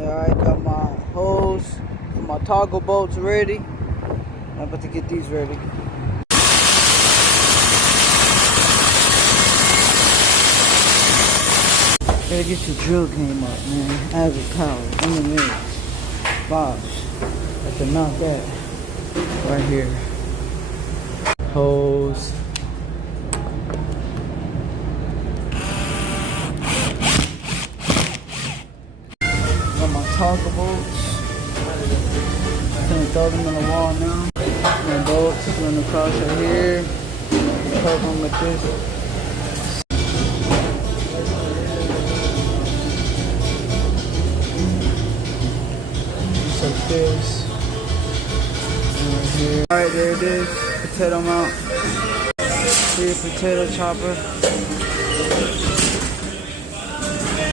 Alright, got my hose for my toggle bolts ready. I'm about to get these ready. Gotta get your drill game up, man. Avid power, MMA, Bosch. Have to knock that right here. Hose. Got my toggle bolts. Gonna throw them on the wall now. My bolts run across right here. Cover them with this. Just like this. Right here. Alright, there it is. Potato mount. See a potato chopper.